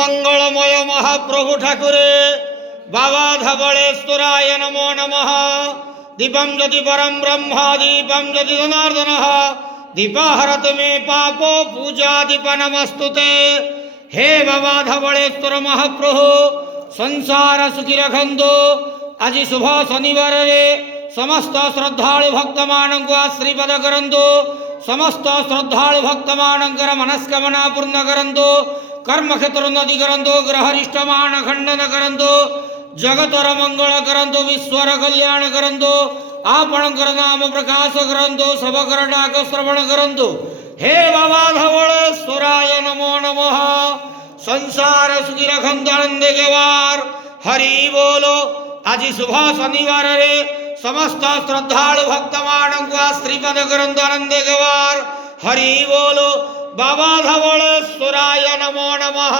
মঙ্গলময় মহাপ্রভু ঠাকুরে বাবা ধবলেশ্বরায় নমো নমঃ। দীপম যদি পরম ব্রহ্ম দীপম যদি জনার্দন দীপাহরত মে পাপ পূজা দীপ নমস্তুতে। হে বাবা ধবলেশ্বর মহাপ্রভু সংসার সুখী ରଖନ୍ତୁ। ଆଜି ଶୁଭ ଶନିବାରରେ ସମସ୍ତ ଶ୍ରଦ୍ଧାଳୁ ଭକ୍ତମାନଙ୍କୁ ଆଶୀର୍ବାଦ କରନ୍ତୁ। ସମସ୍ତ ଶ୍ରଦ୍ଧାଳୁ ଭକ୍ତମାନଙ୍କର ମନସ୍କାମନା ପୂର୍ଣ୍ଣ କରନ୍ତୁ। କର୍ମକ୍ଷେତ୍ର ଉନ୍ନତି କରନ୍ତୁ। ଗ୍ରହରିଷ୍ଟମାନ ଖଣ୍ଡନ କରନ୍ତୁ। ଜଗତର ମଙ୍ଗଳ କରନ୍ତୁ। ବିଶ୍ୱର କଲ୍ୟାଣ କରନ୍ତୁ। ଆପଣଙ୍କର ନାମ ପ୍ରକାଶ କରନ୍ତୁ। ଶବକର ଡାକ ଶ୍ରବଣ କରନ୍ତୁ। ହେ ବାବା ଧବଳେଶ୍ୱରାୟ ନମୋ ନମଃ। ସଂସାର ସୁଖୀ ରଖନ୍ତୁ ଆନନ୍ଦେ ଗେୱାର ହରି ବୋଲ। ଆଜି ଶୁଭ ଶନିବାରରେ ସମସ୍ତ ଶ୍ରଦ୍ଧାଳୁ ଭକ୍ତମାନଙ୍କୁ ଆଶୀର୍ବାଦ କରନ୍ତୁ ଆନନ୍ଦେ ଗେୱାର ହରି ବୋଲ। ବାବା ଧବଳେଶ୍ୱରାୟ ନମୋ ନମଃ।